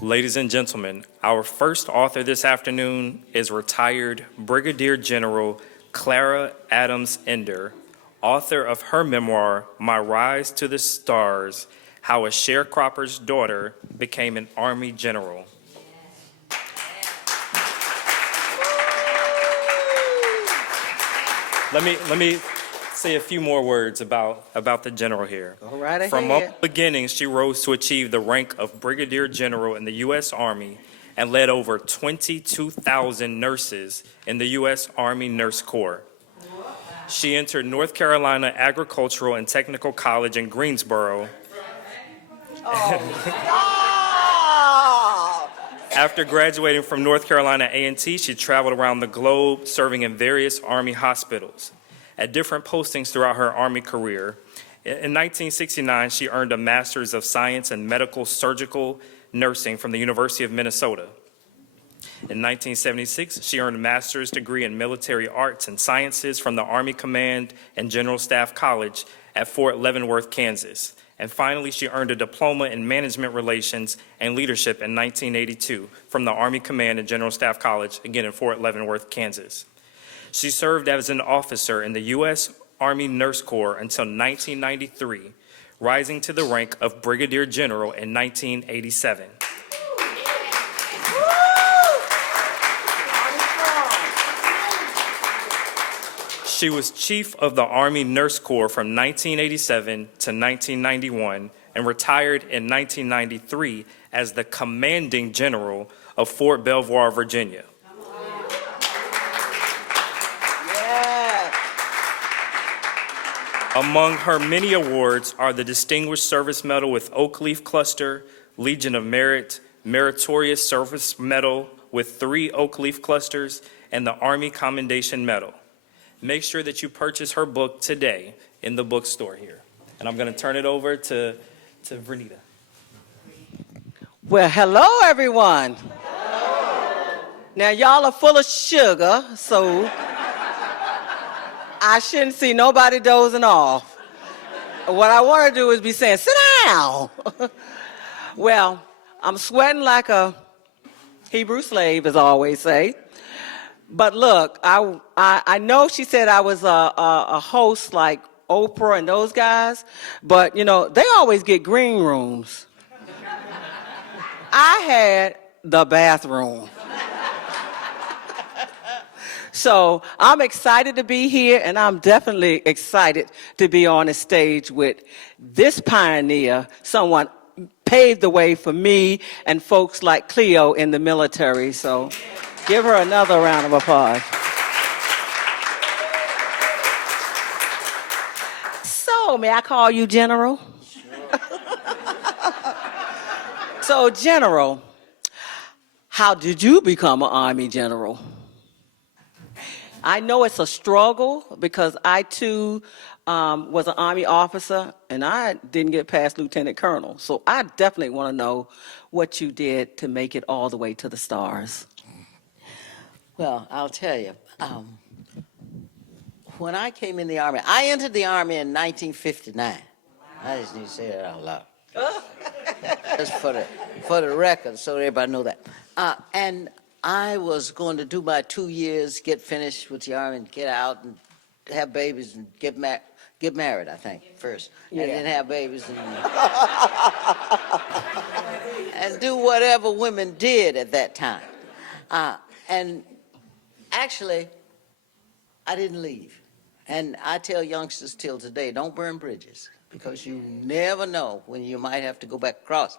Ladies and gentlemen, our first author this afternoon is retired Brigadier General Clara Adams Ender, author of her memoir, My Rise to the Stars, How a Sharecropper's Daughter Became an Army General. Let me say a few more words about the general here. Go right ahead. From humble beginnings, she rose to achieve the rank of Brigadier General in the U.S. Army and led over 22,000 nurses in the U.S. Army Nurse Corps. She entered North Carolina Agricultural and Technical College in Greensboro. After graduating from North Carolina A&T, she traveled around the globe serving in various Army hospitals. At different postings throughout her Army career. In 1969, she earned a Master's of Science in Medical Surgical Nursing from the University of Minnesota. In 1976, she earned a master's degree in military arts and sciences from the Army Command and General Staff College at Fort Leavenworth, Kansas. And finally, she earned a diploma in management relations and leadership in 1982 from the Army Command and General Staff College, again in Fort Leavenworth, Kansas. She served as an officer in the U.S. Army Nurse Corps until 1993, rising to the rank of Brigadier General in 1987. She was Chief of the Army Nurse Corps from 1987 to 1991 and retired in 1993 as the Commanding General of Fort Belvoir, Virginia. Among her many awards are the Distinguished Service Medal with Oak Leaf Cluster, Legion of Merit, Meritorious Service Medal with 3 Oak Leaf Clusters, and the Army Commendation Medal. Make sure that you purchase her book today in the bookstore here. And I'm going to turn it over to Vernita. Well, hello, everyone. Hello. Now, y'all are full of sugar, so I shouldn't see nobody dozing off. What I want to do is be saying, sit down. Well, I'm sweating like a Hebrew slave, as I always say. But look, I know she said I was a host like Oprah and those guys, but, you know, they always get green rooms. I had the bathroom. So I'm excited to be here, and I'm definitely excited to be on a stage with this pioneer, someone paved the way for me and folks like Cleo in the military. So give her another round of applause. So, may I call you General? Sure. So, General, how did you become an Army general? I know it's a struggle because I, too, was an Army officer, and I didn't get past Lieutenant Colonel. So I definitely want to know what you did to make it all the way to the stars. Well, I'll tell you. When I came in the Army, I entered the Army in 1959. I just need to say that out loud. Just for the record, so everybody know that. And I was going to do my 2 years, get finished with the Army, and get out and have babies and get married, I think, first. Yeah. And then have babies and do whatever women did at that time. And actually, I didn't leave. And I tell youngsters till today, don't burn bridges, because you never know when you might have to go back across.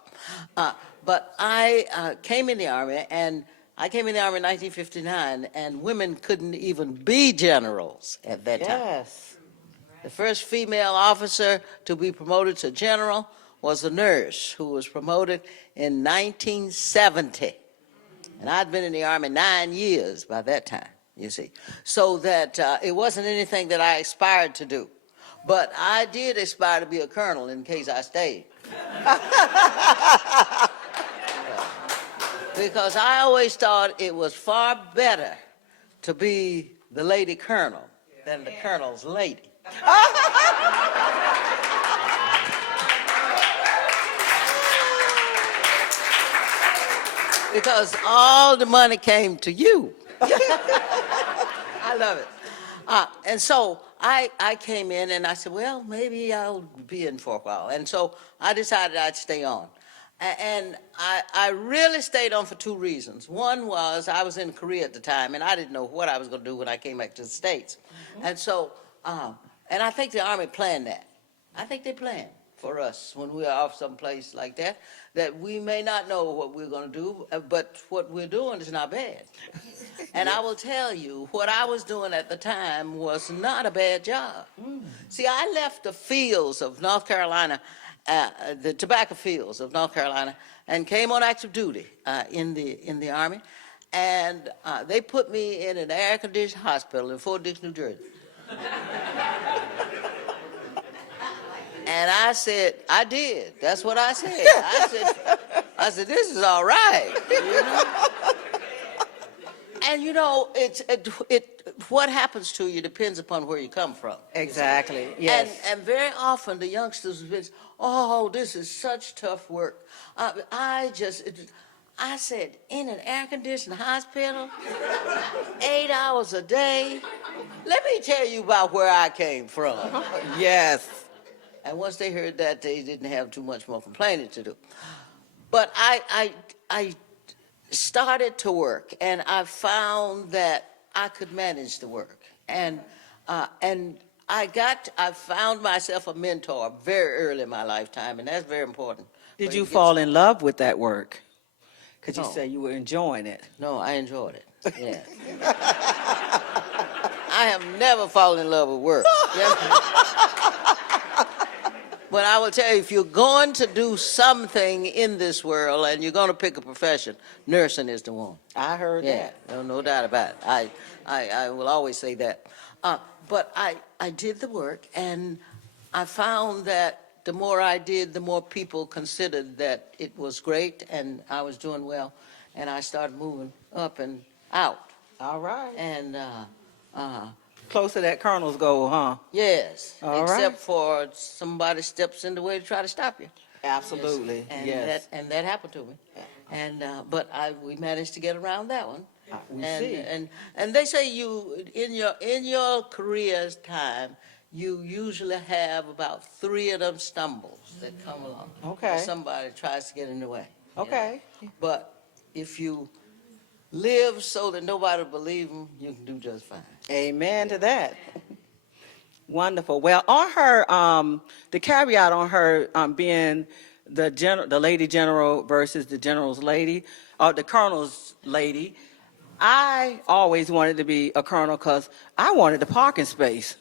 But I came in the Army, and I came in the Army in 1959, and women couldn't even be generals at that time. Yes. The first female officer to be promoted to general was a nurse who was promoted in 1970. And I'd been in the Army 9 years by that time, you see. So that it wasn't anything that I aspired to do. But I did aspire to be a colonel in case I stayed. Because I always thought it was far better to be the lady colonel than the colonel's lady. because all the money came to you. I love it. And so I came in and I said, well, maybe I'll be in for a while. And so I decided I'd stay on. And I really stayed on for two reasons. One was I was in Korea at the time, and I didn't know what I was going to do when I came back to the States. And so, and I think the Army planned that. I think they planned for us when we're off someplace like that we may not know what we're going to do, but what we're doing is not bad. And I will tell you, what I was doing at the time was not a bad job. See, I left the fields of North Carolina, the tobacco fields of North Carolina, and came on active duty in the Army. And they put me in an air-conditioned hospital in Fort Dix, New Jersey. And I said, I did. That's what I said. I said, this is all right. You know? And you know, what happens to you depends upon where you come from. Exactly. Yes. And very often the youngsters will say, oh, this is such tough work. I said, in an air-conditioned hospital, 8 hours a day. Let me tell you about where I came from. Yes. And once they heard that, they didn't have too much more complaining to do. But I started to work, and I found that I could manage the work. And I found myself a mentor very early in my lifetime, and that's very important. Did you fall in love with that work? Because you No. said you were enjoying it. No, I enjoyed it. Yeah. I have never fallen in love with work. But I will tell you, if you're going to do something in this world and you're going to pick a profession, nursing is the one. I heard Yeah, that. no doubt about it. I will always say that. But I did the work, and I found that the more I did, the more people considered that it was great and I was doing well, and I started moving up and out. All right. And Close to that colonel's goal, huh? yes, All except right. for somebody steps in the way to try to stop you. Absolutely. And Yes. that happened to me. And but we managed to get around that one. We and, see. And they say you in your career's time, you usually have about 3 of them stumbles that come along. Okay. Or somebody tries to get in the way. you know. Okay. But if you live so that nobody will believe them, you can do just fine. Amen to that. Wonderful. Well, on her, the caveat on her being the lady general versus the general's lady, or the colonel's lady, I always wanted to be a colonel because I wanted the parking space.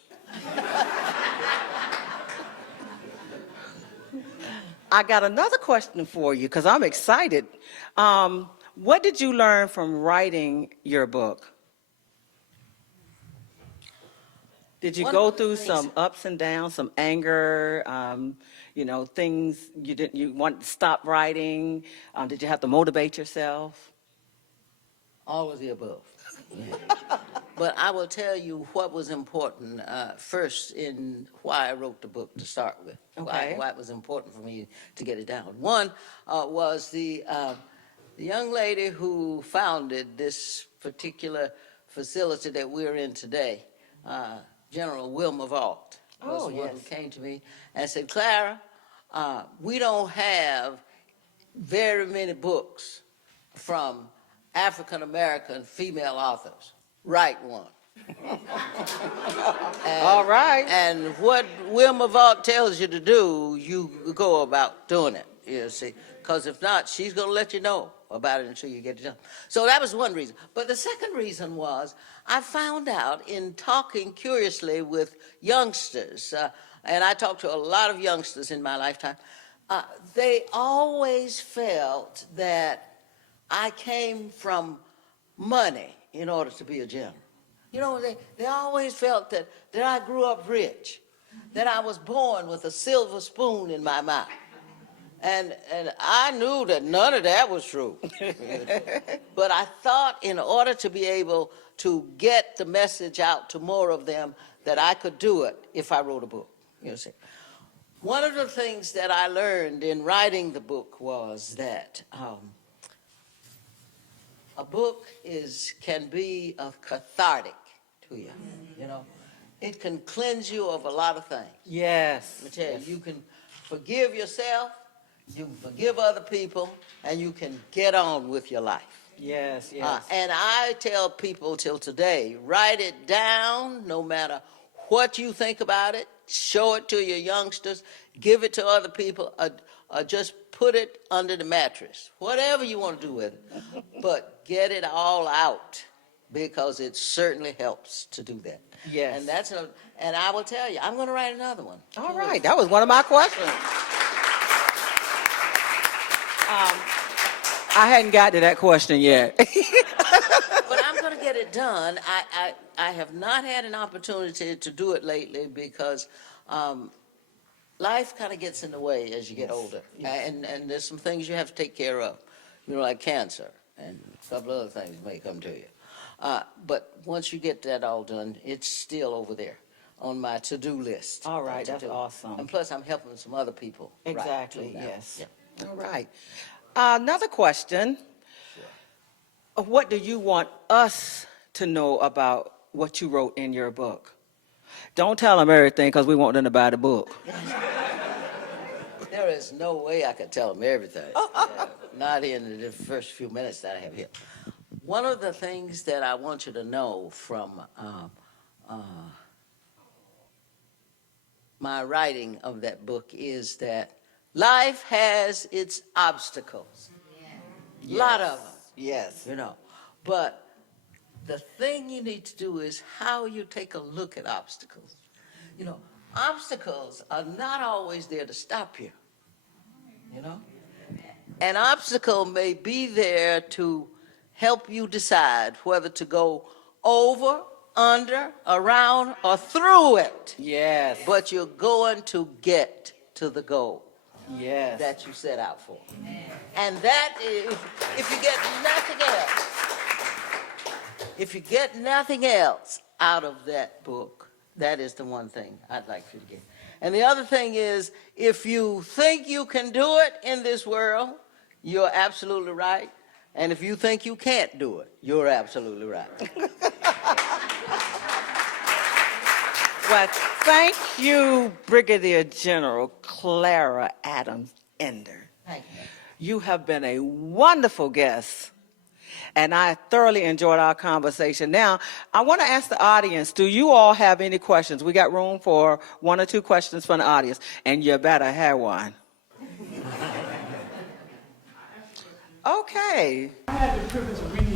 I got another question for you because I'm excited. What did you learn from writing your book? Did you One go of the through things- some ups and downs, some anger, things you want to stop writing? Did you have to motivate yourself? All of the above. But I will tell you what was important first in why I wrote the book to start with. Okay. Why it was important for me to get it down. One was the young lady who founded this particular facility that we're in today, General Wilma Vaught, was Oh, the one yes. who came to me and said, Clara, we don't have very many books from African-American female authors. Write one. All right. And what Wilma Vaught tells you to do, you go about doing it, you see. Because if not, she's going to let you know about it until you get it done. So that was one reason. But the second reason was I found out in talking curiously with youngsters, and I talked to a lot of youngsters in my lifetime, they always felt that I came from money in order to be a general. You know, they always felt that I grew up rich, that I was born with a silver spoon in my mouth. And I knew that none of that was true. But I thought in order to be able to get the message out to more of them, that I could do it if I wrote a book, you see. One of the things that I learned in writing the book was that a book can be cathartic to you, you know. It can cleanse you of a lot of things. Yes. Let me tell you, you can forgive yourself, you can forgive other people, and you can get on with your life. Yes, yes. And I tell people till today, write it down, no matter what you think about it, show it to your youngsters, give it to other people, or just put it under the mattress, whatever you want to do with it. But get it all out, because it certainly helps to do that. Yes. And I will tell you, I'm going to write another one. All right, that was one of my questions. I hadn't got to that question yet. But I'm going to get it done. I have not had an opportunity to do it lately because life kind of gets in the way as you get older. And there's some things you have to take care of, you know, like cancer and a couple other things may come to you. But once you get that all done, it's still over there on my to-do list. All right, to that's do. awesome. And plus, I'm helping some other people. write, Exactly, too, now. yes. Yeah. All right. Another question. What do you want us to know about what you wrote in your book? Don't tell them everything because we want them to buy the book. There is no way I could tell them everything. Yeah, not in the first few minutes that I have here. One of the things that I want you to know from my writing of that book is that life has its obstacles. A lot of them, Yes. you know. But the thing you need to do is how you take a look at obstacles. You know, obstacles are not always there to stop you, you know. An obstacle may be there to help you decide whether to go over, under, around, or through it. Yes. But you're going to get to the goal Yes. that you set out for. And that is, if you get nothing else out of that book, that is the one thing I'd like you to get. And the other thing is, if you think you can do it in this world, you're absolutely right. And if you think you can't do it, you're absolutely right. Well, thank you, Brigadier General Clara Adams Ender. Thank you. You have been a wonderful guest, and I thoroughly enjoyed our conversation. Now, I want to ask the audience, do you all have any questions? We got room for 1 or 2 questions from the audience, and you better have one. Okay. I had the privilege of reading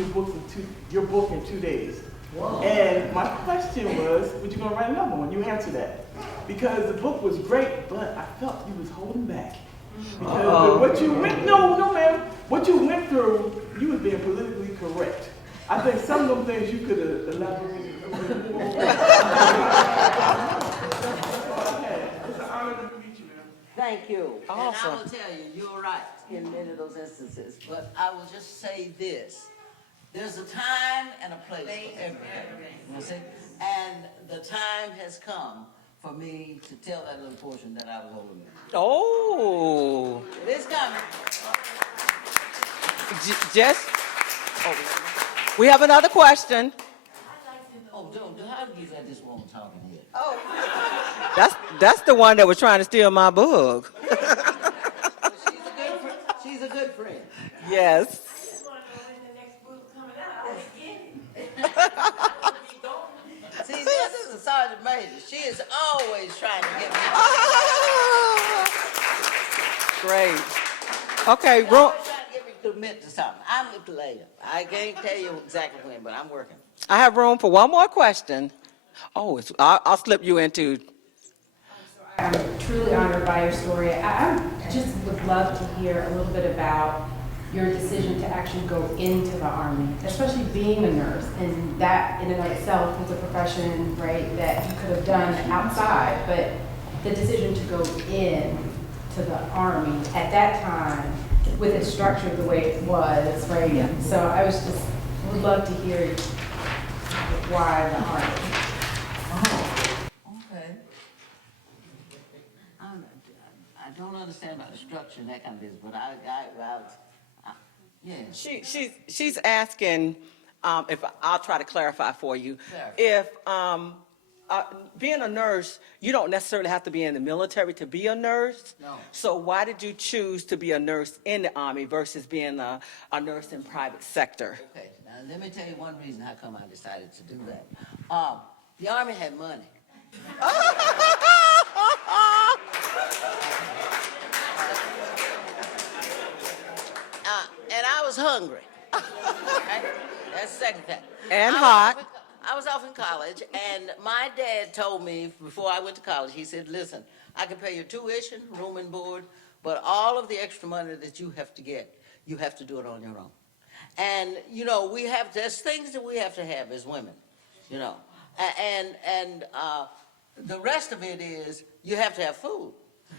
your book in 2 days. Wow. And my question was, were you going to write another one? You answered that. Because the book was great, but I felt you was holding back. Because what you went, no, ma'am. What you went through, you was being politically correct. I think some of them things you could have elaborated a little bit more. It's an honor to meet you, ma'am. Thank you. Awesome. And I will tell you, you're right in many of those instances. But I will just say this. There's a time and a place for everything. You see? And the time has come for me to tell that little portion that I was holding back. Oh. It is coming. Jess? Oh, we have another question. Oh, how did you get this woman talking here? Oh. That's the one that was trying to steal my book. She's a good friend. Yes. See, this is a sergeant major. She is always trying to get me. Great. Okay, She's always trying to get me to commit to something. I'm with the later. I can't tell you exactly when, but I'm working. I have room for one more question. Oh, I'll slip you into. I'm truly honored by your story. I just would love to hear a little bit about your decision to actually go into the Army, especially being a nurse, and that in and of itself is a profession, right, that you could have done outside, but the decision to go in to the Army at that time, with it structured the way it was, right? Yeah. So I would love to hear why the Army. Okay. I don't understand about the structure and that kind of business, but Yes. She's asking, if I'll try to clarify for you, Clarify. if being a nurse, you don't necessarily have to be in the military to be a nurse. No. So why did you choose to be a nurse in the Army versus being a nurse in private sector? Okay, now let me tell you one reason how come I decided to do that. The Army had money. And I was hungry. Okay? That's the second thing. And I was hot. I was off in college, and my dad told me before I went to college, he said, listen, I can pay your tuition, room and board, but all of the extra money that you have to get, you have to do it on your own. And, you know, there's things that we have to have as women, you know. And the rest of it is you have to have food.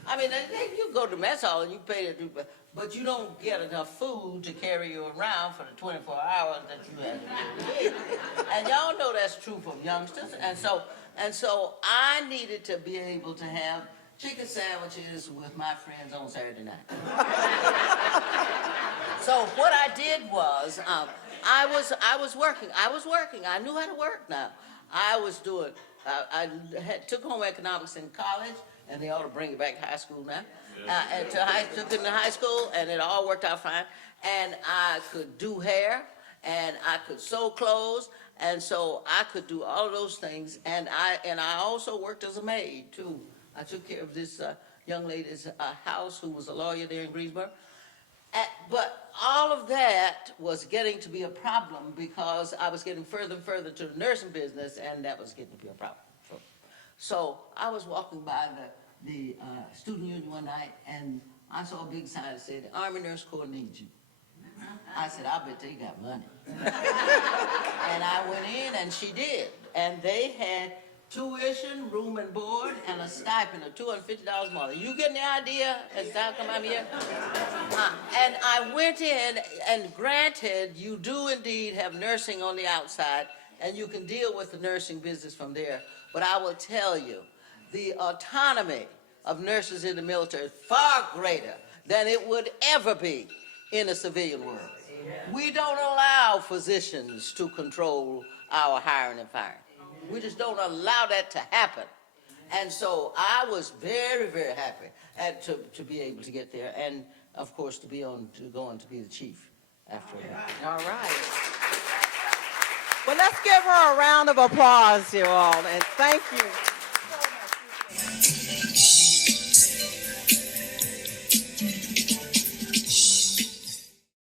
I mean, you go to mess hall and you pay it, but you don't get enough food to carry you around for the 24 hours that you have to eat. And y'all know that's true for youngsters. And so I needed to be able to have chicken sandwiches with my friends on Saturday night. So what I did was, I was working. I knew how to work now. I was doing, took home economics in college, and they ought to bring it back to high school now. And took it to high school, and it all worked out fine. And I could do hair, and I could sew clothes, and so I could do all of those things. And I also worked as a maid too. I took care of this young lady's house who was a lawyer there in Greensboro. But all of that was getting to be a problem because I was getting further and further to the nursing business, and that was getting to be a problem. So I was walking by the student union one night, and I saw a big sign that said, "The Army Nurse Corps needs you." I said, "I bet they got money." And I went in, and she did. And they had tuition, room and board, and a stipend of $250 a month. You getting the idea as to how come I'm here? And I went in, and granted, you do indeed have nursing on the outside, and you can deal with the nursing business from there. But I will tell you, the autonomy of nurses in the military is far greater than it would ever be in a civilian world. We don't allow physicians to control our hiring and firing. We just don't allow that to happen. And so I was very, very happy to be able to get there, and of course to go on to be the chief after that. All right. Well, let's give her a round of applause, you all, and thank you.